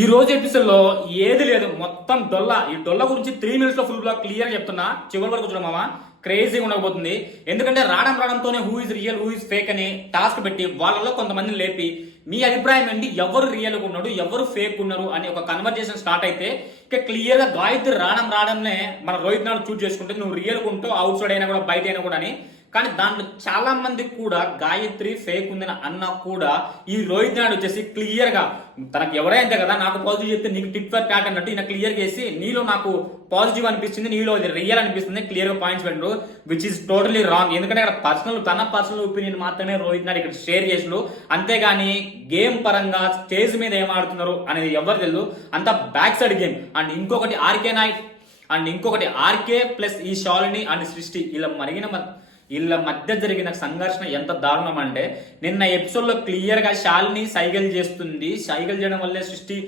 ఈ రోజు ఎపిసోడ్ లో ఏది లేదు, మొత్తం డొల్ల. ఈ డొల్ల గురించి 3 minutes లో ఫుల్ బ్లాక్ క్లియర్ చెప్తున్నా. చివరి వరకు చూడమామ, క్రేజీగా ఉండకపోతుంది. ఎందుకంటే రావడంతోనే who is real who is fake అని టాస్క్ పెట్టి వాళ్ళలో కొంతమందిని లేపి మీ అభిప్రాయం ఏంటి, ఎవరు రియల్ గా ఉన్నాడు ఎవరు ఫేక్ ఉన్నారు అని ఒక కన్వర్జేషన్ స్టార్ట్ అయితే ఇక క్లియర్ గా గాయత్రి రావడంనే మన రోహిత్ నాడు చూస్ చేసుకుంటే నువ్వు రియల్ గా ఉంటావు, అవుట్ సైడ్ అయినా కూడా బయట అయినా కూడా అని. కానీ దాంట్లో చాలా మంది కూడా గాయత్రి ఫేక్ ఉందని అన్నా కూడా ఈ రోహిత్ నాయుడు వచ్చేసి క్లియర్ గా తనకు ఎవరైతే కదా నాకు పాజిటివ్ చెప్తే నీకు టిక్ ఫర్ ట్యాట్ అన్నట్టు ఈయన క్లియర్ చేసి నీలో నాకు పాజిటివ్ అనిపిస్తుంది, నీలో అది రియల్ అనిపిస్తుంది క్లియర్ గా పాయింట్స్ పెట్టరు, విచ్ ఇస్ టోటలీ రాంగ్. ఎందుకంటే అక్కడ తన పర్సనల్ ఒపీనియన్ మాత్రమే రోహిత్ నాయుడు ఇక్కడ షేర్ చేసిడు. అంతేగాని గేమ్ పరంగా స్టేజ్ మీద ఏం ఆడుతున్నారు అనేది ఎవరు తెలియదు, అంతా బ్యాక్ సైడ్ గేమ్. అండ్ ఇంకొకటి ఆర్కే ప్లస్ ఈ శాలిని అండ్ సృష్టి వీళ్ళ మధ్య జరిగిన సంఘర్షణ ఎంత దారుణం అంటే నిన్న ఎపిసోడ్ లో క్లియర్ గా శాలిని సైకిల్ చేస్తుంది. సైకిల్ చేయడం వల్లే సృష్టి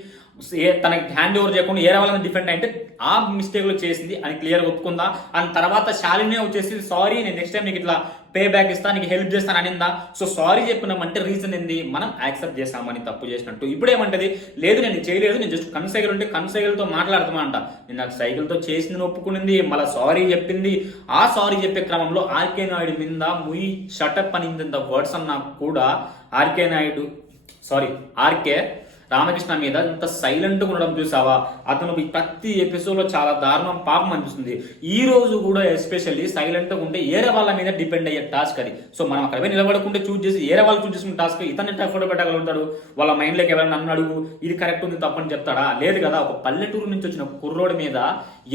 తనకి హ్యాండ్ ఓవర్ చేయకుండా ఏ వాళ్ళని డిఫెండ్ అంటే ఆ మిస్టేక్ లో చేసింది అని క్లియర్ ఒప్పుకుందా. అండ్ తర్వాత శాలిని వచ్చేసి సారీ నేను నెక్స్ట్ టైం నీకు ఇట్లా పే బ్యాక్ ఇస్తా, నీకు హెల్ప్ చేస్తాను అనిందా. సో సారీ చెప్పినామంటే రీజన్ ఏంది, మనం యాక్సెప్ట్ చేస్తామని తప్పు చేసినట్టు. ఇప్పుడు ఏమంటది, లేదు నేను చేయలేదు, నేను జస్ట్ కన్సైకిల్ ఉంటే కన్సైకిల్తో మాట్లాడుతామంట. నేను నాకు సైకిల్తో చేసింది ఒప్పుకునింది, మళ్ళీ సారీ చెప్పింది. ఆ సారీ చెప్పే క్రమంలో ఆర్కే నాయుడు మీద ముయి షటప్ అని వర్డ్స్ అన్నా కూడా ఆర్కే రామకృష్ణ మీద ఇంత సైలెంట్గా ఉండడం చూసావా. అతను ప్రతి ఎపిసోడ్ లో చాలా దారుణం పాపం అనిపిస్తుంది. ఈ రోజు కూడా ఎస్పెషల్లీ సైలెంట్గా ఉంటే ఏరే వాళ్ళ మీద డిపెండ్ అయ్యే టాస్క్ అది. సో మనం అక్కడ నిలబడకుంటే చూస్ చేసి ఏరే వాళ్ళు చూస్ చేసుకున్న టాస్క్ ఇతన్ని ఫోటో పెట్టగలుగుతాడు. వాళ్ళ మైండ్ లోకి ఎవరైనా నన్ను అడుగు ఇది కరెక్ట్ ఉంది తప్పని చెప్తాడా, లేదు కదా. ఒక పల్లెటూరు నుంచి వచ్చిన కుర్రోడి మీద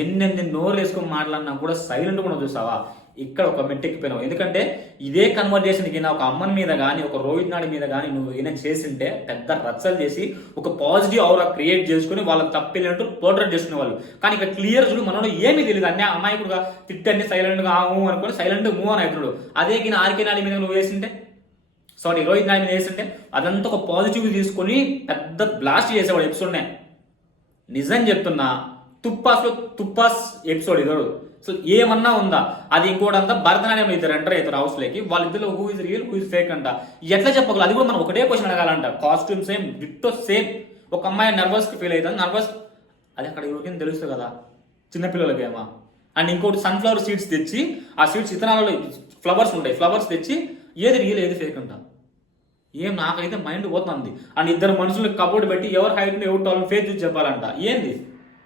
ఎన్నెన్ని నోరు వేసుకొని మాట్లాడినా కూడా సైలెంట్గా ఉండడం చూసావా. ఇక్కడ ఒక మెట్టెక్కిపోయినావు. ఎందుకంటే ఇదే కన్వర్జేషన్ కింద ఒక అమ్మన్ మీద కానీ ఒక రోహిత్ నాయుడు మీద కానీ నువ్వు ఏమైనా చేసింటే పెద్ద రచ్చలు చేసి ఒక పాజిటివ్ ఔరా క్రియేట్ చేసుకుని వాళ్ళకి తప్పినట్టు పోర్ట్రేట్ చేసుకునే వాళ్ళు. కానీ ఇక్కడ క్లియర్ చూడు మనలో ఏమీ తెలియదు, అన్నీ అమాయకుడుగా తిట్టన్ని సైలెంట్ గా అనుకుని సైలెంట్ మూవ్ అని అవుతాడు. అదే కింద ఆర్కే నాయుడు మీద నువ్వు వేసింటే రోహిత్ నాయుడు మీద వేసింటే అదంతా ఒక పాజిటివ్ తీసుకొని పెద్ద బ్లాస్ట్ చేసేవాడు ఎపిసోడ్నే. నిజం చెప్తున్నా, తుప్పాస్ ఎపిసోడ్ ఇదోడు. సో ఏమన్నా ఉందా, అది ఇంకోటంతా భరతనాట్యం ఇద్దరు ఎంటర్ అవుతారు హౌస్ లోకి, వాళ్ళిద్దరు who is real who is fake అంట. ఎట్లా చెప్పగలరు, అది కూడా మనం ఒకటే క్వశ్చన్ అడగాలంట. Costume same, ditto same. ఒక అమ్మాయి నర్వస్ కి ఫీల్ అవుతుంది, అది అక్కడ ఎవరికైనా తెలుస్తుంది కదా, చిన్నపిల్లలకేమా. అండ్ ఇంకోటి సన్ఫ్లవర్ సీడ్స్ తెచ్చి ఆ సీడ్స్ ఇతనాలలో ఫ్లవర్స్ ఉంటాయి, ఫ్లవర్స్ తెచ్చి ఏది రియల్ ఏది ఫేక్ అంట. నాకైతే మైండ్ పోతుంది. అండ్ ఇద్దరు మనుషులకు కబోర్డ్ పెట్టి ఎవరు హైట్ ఎవరు టాల్ ఫేస్ చూసి చెప్పాలంట. ఏంది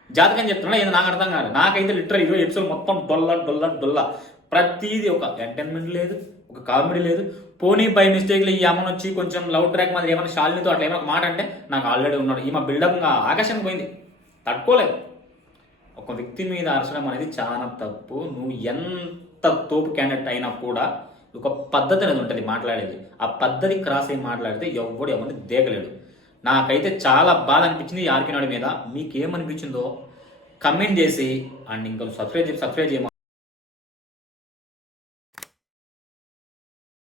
జాతకం చెప్తున్నా, ఏదో నాకు అర్థం కాదు. నాకైతే లిటరల్ 20 ఎపిసోడ్ మొత్తం డొల్ల ప్రతిదీ ఒక ఎంటర్టైన్మెంట్ లేదు, ఒక కామెడీ లేదు. పోనీ బై మిస్టేక్లో ఈ అమ్మను వచ్చి కొంచెం లవ్ ట్రాక్ మాదిరి ఏమైనా శాలినితో అట్లా ఏమైనా మాట అంటే నాకు ఆల్రెడీ ఉన్నాడు ఈమె బిల్డప్ ఆకర్షణ పోయింది, తట్టుకోలేదు. ఒక వ్యక్తి మీద అరచడం అనేది చాలా తప్పు. నువ్వు ఎంత తోపు క్యాండిడేట్ అయినా కూడా ఒక పద్ధతి అనేది ఉంటుంది మాట్లాడేది. ఆ పద్ధతి క్రాస్ అయ్యి మాట్లాడితే ఎవరిని దేకలేడు. నాకైతే చాలా బాధ అనిపించింది ఈ ఆర్కే నాయుడు మీద. మీకేమనిపించిందో కమెంట్ చేసి అండ్ ఇంకా సబ్స్క్రైబ్ చేయమని